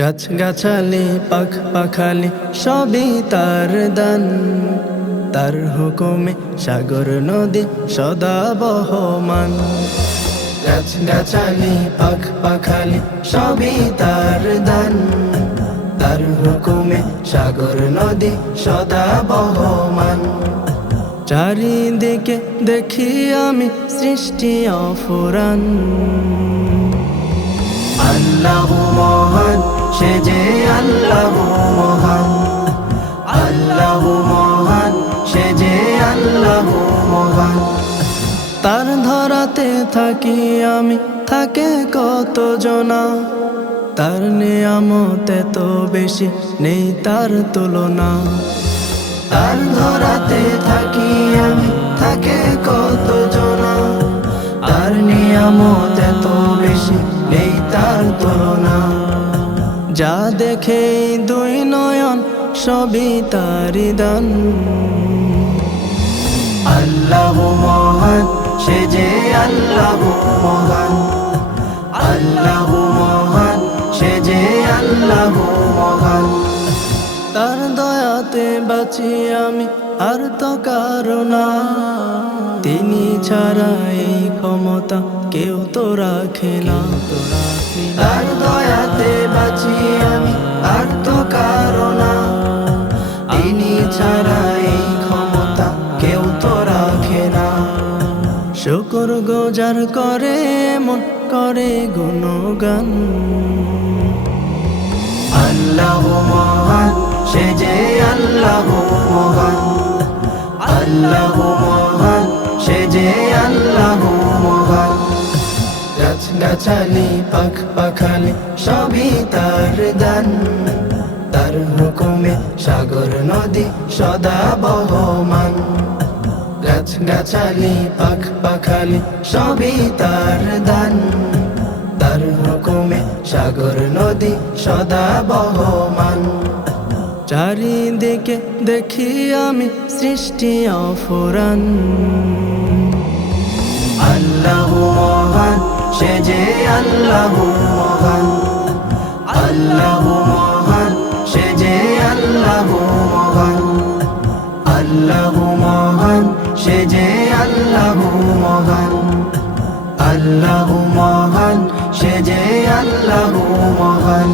গাছ গাছালি পাখ পাখালি সবই তার দান, তার হুকুমে সাগর নদী সদা বহমান। গাছ গাছালি পাখ পাখালি সবই তার দান, তার হুকুমে সাগর নদী সদা বহমান। চারিদিকে দেখি আমি সৃষ্টি অফুরান, আল্লাহ মহান, সে যে আল্লাহ মহান। আল্লাহ মহান, সে যে আল্লাহ মহান। তার ধরাতে থাকি আমি, থাকে কত জনা, তার নিয়ামত এত বেশি নেই তার তুলনা। তার ধরাতে থাকি আমি, থাকে কত জনা, তার নিয়ামত এত বেশি নেই তার তুলনা। যা দেখে দুই নয়ন সবই তারি দান, আল্লাহ মহান, সে যে আল্লাহ মহান। আল্লাহ মহান, সে যে আল্লাহ মহান। তার দয়াতে বাঁচি আমি, আর তো কারো না, তিনি ছাড়া এই ক্ষমতা কেউ তো রাখে না। তার দয়াতে বাঁচি আমি, আর তো কারো না, তিনি ছাড়া এই ক্ষমতা কেউ তো রাখে না। শুকর গুজার করে মন করে গুণগান, আল্লাহ মহান, সে যে আল্লাহ মহান। আল্লাহ মহান, সে যে আল্লাহ মহান। গাছ গাছালি পাখ পাখালি সবই তার দান, তার হুকুমে সাগর নদী সদা বহমান। গাছ গাছালি পাখ পাখালি সবই তার দান, তার হুকুমে সাগর নদী সদা বহমান। চারিদিকে দেখি আমি সৃষ্টি অফুরান, আল্লাহ মহান, সে যে আল্লাহ মহান। আল্লাহ মহান, সে যে আল্লাহ মহান। আল্লাহ মহান, সে যে আল্লাহ মহান। আল্লাহ মহান, সে যে আল্লাহ মহান।